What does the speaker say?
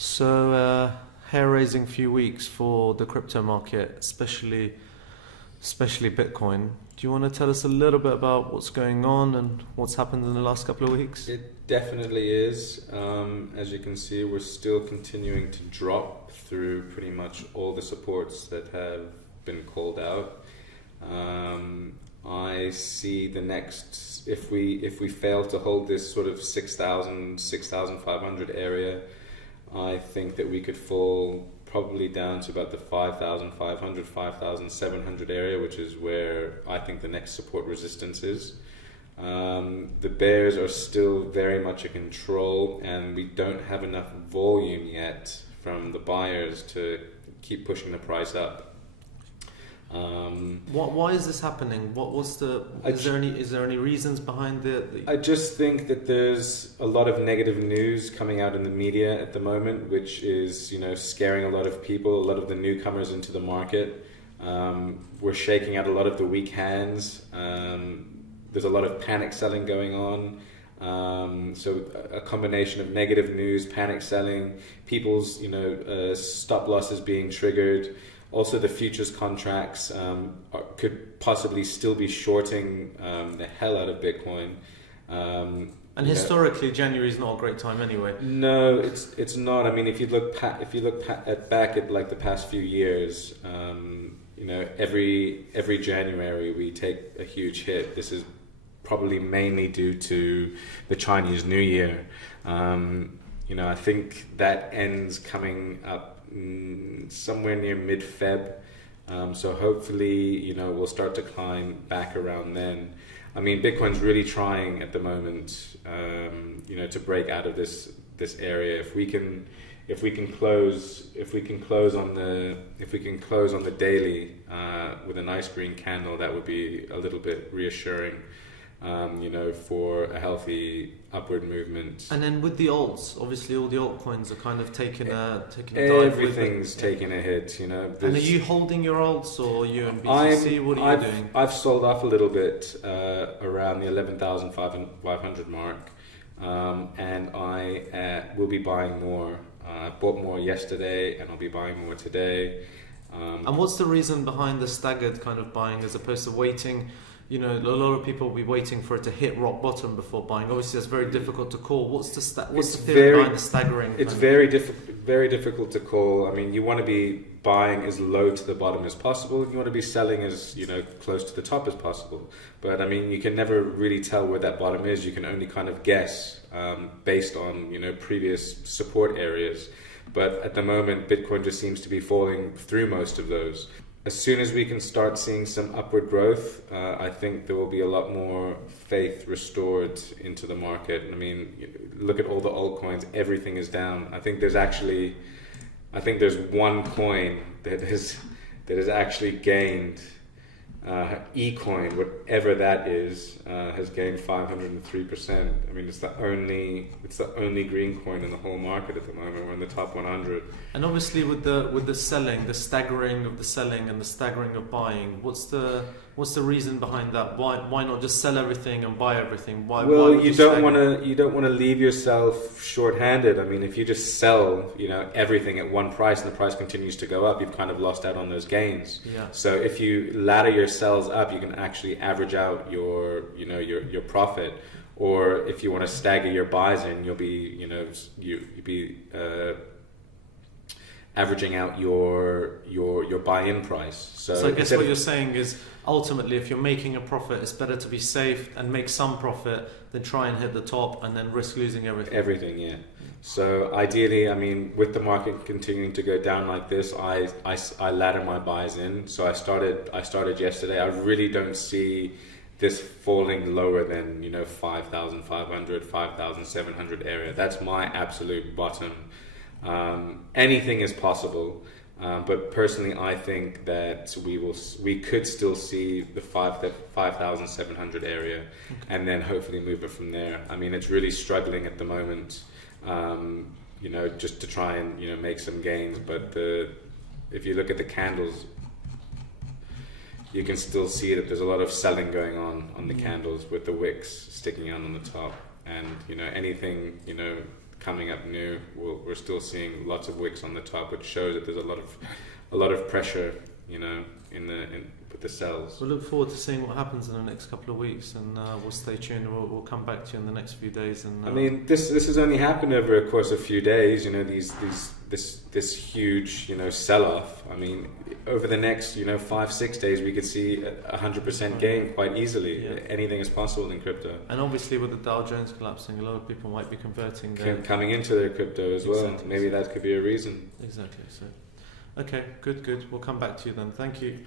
So, hair-raising few weeks for the crypto market, especially Bitcoin. Do you want to tell us a little bit about what's going on and what's happened in the last couple of weeks? It definitely is. As you can see, we're still continuing to drop through pretty much all the supports that have been called out. I see the next, if we fail to hold this sort of 6,000, 6,500 area, I think that we could fall probably down to about the 5,500, 5,700 area, which is where I think the next support resistance is. The bears are still very much in control, and we don't have enough volume yet from the buyers to keep pushing the price up. Why is this happening? Is there any reasons behind I just think that there's a lot of negative news coming out in the media at the moment, which is, scaring a lot of people, a lot of the newcomers into the market. We're shaking out a lot of the weak hands. There's a lot of panic selling going on. So a combination of negative news, panic selling, people's, stop losses being triggered. Also, the futures contracts could possibly still be shorting the hell out of Bitcoin. And historically, January is not a great time anyway. No, it's not. I mean, if you look back at like the past few years, every January we take a huge hit. This is probably mainly due to the Chinese New Year. I think that ends coming up somewhere near mid-Feb, so hopefully we'll start to climb back around then. I mean, Bitcoin's really trying at the moment to break out of this area. If we can close on the daily with a nice green candle, that would be a little bit reassuring. For a healthy upward movement. And then with the alts, obviously all the altcoins are kind of taking a dive. Everything's taking a hit, And are you holding your alts, or are you in BTC? What are you doing? I've sold off a little bit around the 11,500 mark, and I will be buying more. I bought more yesterday, and I'll be buying more today. And what's the reason behind the staggered kind of buying as opposed to waiting? A lot of people will be waiting for it to hit rock bottom before buying. Obviously, that's very difficult to call. What's the theory behind the staggering? It's very difficult to call. I mean, you want to be buying as low to the bottom as possible. You want to be selling as close to the top as possible. But I mean, you can never really tell where that bottom is. You can only kind of guess based on previous support areas. But at the moment, Bitcoin just seems to be falling through most of those. As soon as we can start seeing some upward growth, I think there will be a lot more faith restored into the market. I mean, look at all the altcoins; everything is down. I think there's one coin that has actually gained. eCoin, whatever that is, has gained 503%. I mean, it's the only green coin in the whole market at the moment. We're in the top 100. And obviously, with the selling, the staggering of the selling and the staggering of buying, what's the reason behind that? Why not just sell everything and buy everything? Why you don't want to leave yourself short-handed. I mean, if you just sell everything at one price and the price continues to go up, you've kind of lost out on those gains. Yeah. So if you ladder your sells up, you can actually average out your profit. Or if you want to stagger your buys in, you'll be averaging out your buy-in price. So I guess what you're saying is, ultimately, if you're making a profit, it's better to be safe and make some profit than try and hit the top and then risk losing everything. Everything, yeah. So ideally, I mean, with the market continuing to go down like this, I ladder my buys in. So I started yesterday. I really don't see this falling lower than 5,500, 5,700 area. That's my absolute bottom. Anything is possible, but personally, I think that we could still see the 5,700 area, and then hopefully move it from there. I mean, it's really struggling at the moment, just to try and make some gains. But if you look at the candles, you can still see that there's a lot of selling going on the candles, with the wicks sticking out on the top, and anything coming up new. We're still seeing lots of wicks on the top, which shows that there's a lot of pressure, you know, with the cells. We'll look forward to seeing what happens in the next couple of weeks, and we'll stay tuned. We'll come back to you in the next few days. And I mean, this has only happened over a course of a few days. You know, this huge, you know, sell-off. I mean, over the next, you know, 5-6 days, we could see 100% gain quite easily. Yeah. Anything is possible in crypto. And obviously, with the Dow Jones collapsing, a lot of people might be converting coming into their crypto as well. Maybe that could be a reason. Exactly. So, okay, good. We'll come back to you then. Thank you.